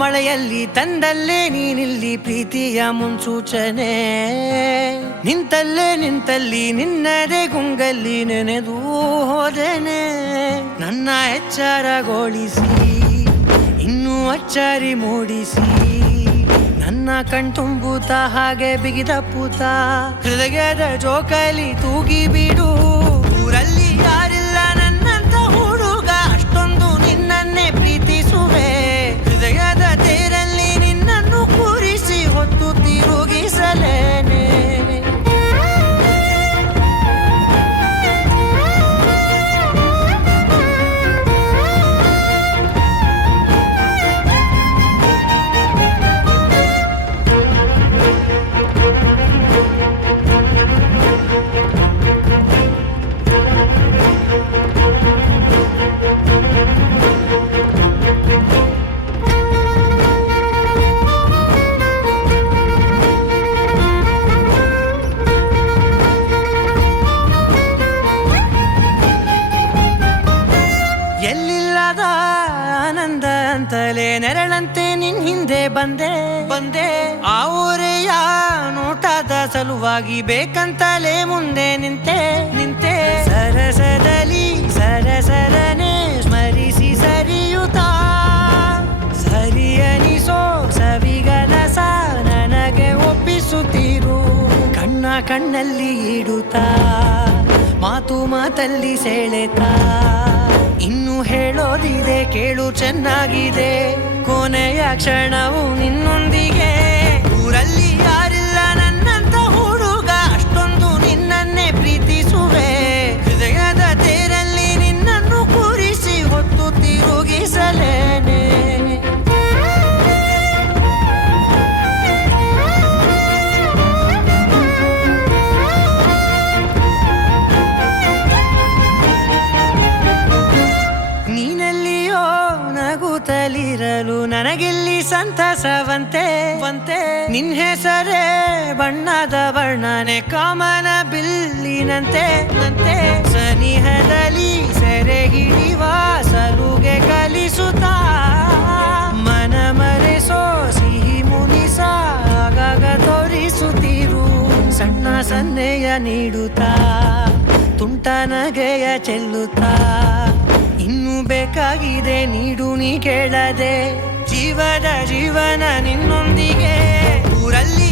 ಮಳೆಯಲ್ಲಿ ತಂದಲ್ಲೇ ನೀನಿಲ್ಲಿ ಪ್ರೀತಿಯ ಮುನ್ಸೂಚನೆ, ನಿಂತಲ್ಲಿ ನಿನ್ನದೇ ಗುಂಗಲ್ಲಿ ನೆನೆದು ಹೋದೆನೆ. ನನ್ನ ಎಚ್ಚರಗೊಳಿಸಿ ಇನ್ನೂ ಅಚ್ಚರಿ ಮೂಡಿಸಿ, ನನ್ನ ಕಣ್ತುಂಬುತ್ತ ಹಾಗೆ ಬಿಗಿದಪ್ಪುತ್ತ ಹೃದಯದ ಜೋಕಾಲಿ ತೂಗಿ ಬಿಡು. ಊರಲ್ಲಿ ಯಾರಿಲ್ಲ ನನ್ನಂತ ಹುಡುಗ, ಅಷ್ಟೊಂದು ನಿನ್ನನ್ನೇ ಪ್ರೀತಿಸುವೆ. ಹೃದಯದ ತೇರಲ್ಲಿ ನಿನ್ನನ್ನು ಕೂರಿಸಿ ಹೊತ್ತು ತಿರುಗಿಸಲೇನೆ. ಎಲ್ಲಿಲ್ಲದ ಆನಂದ ಅಂತಲೇ ನೆರಳಂತೆ ನಿನ್ ಹಿಂದೆ ಬಂದೆ. ಆ ಊರೆಯ ನೋಟದ ಸಲುವಾಗಿ ಬೇಕಂತಲೇ ಮುಂದೆ ನಿಂತೆ. ಸರಸದಲ್ಲಿ ಸರಸರನೆ ಸ್ಮರಿಸಿ ಸರಿಯುತ್ತಾ, ಸರಿಯನಿಸೋ ಸವಿಗನಸ ನನಗೆ ಒಪ್ಪಿಸುತ್ತೀರು. ಕಣ್ಣಲ್ಲಿ ಇಡುತ್ತಾ, ಮಾತಲ್ಲಿ ಸೆಳೆತಾ, ಇನ್ನು ಹೇಳೋದಿದೆ ಕೇಳು ಚೆನ್ನಾಗಿದೆ. ಕೊನೆಯ ಕ್ಷಣವು ನಿನ್ನೊಂದಿಗೆ. ಊರಲ್ಲಿ ಯಾರಿಲ್ಲ ನನ್ನಂತ ಹುಡುಗ, ಅಷ್ಟೊಂದು ನಿನ್ನನ್ನೇ ಪ್ರೀತಿಸುವೆ. ಹೃದಯದ ತೇರಲ್ಲಿ ನಿನ್ನನ್ನು ಕೂರಿಸಿ ಹೊತ್ತು ತಿರುಗಿಸಲೇನೆ. ನಗುತ್ತಲಿರಲು ನನಗಿಲ್ಲಿ ಸಂತಸವಂತೆ. ನಿನ್ ಹೆಸರೇ ಬಣ್ಣದ ವರ್ಣನೆ ಕಾಮನ ಬಿಲ್ಲಿನಂತೆ. ಸನಿಹದಲ್ಲಿ ಸೆರೆ ಹಿಡಿವ ಸಲುಗೆ ಕಲಿಸುತ್ತಾ, ಮನ ಮರೆಸೋ ಸಿಹಿ ಮುನಿಸ ಆಗಾಗ ತೋರಿಸುತ್ತೀರು. ಸಣ್ಣ ಸನ್ನೆಯ ನೀಡುತ್ತಾ, ತುಂಟ ನಗೆಯ ಚೆಲ್ಲುತ್ತಾ, ಇನ್ನೂ ಬೇಕಾಗಿದೆ ನೀಡು ನೀ ಕೇಳದೆ. ಜೀವನ ನಿನ್ನೊಂದಿಗೆ. ಊರಲ್ಲಿ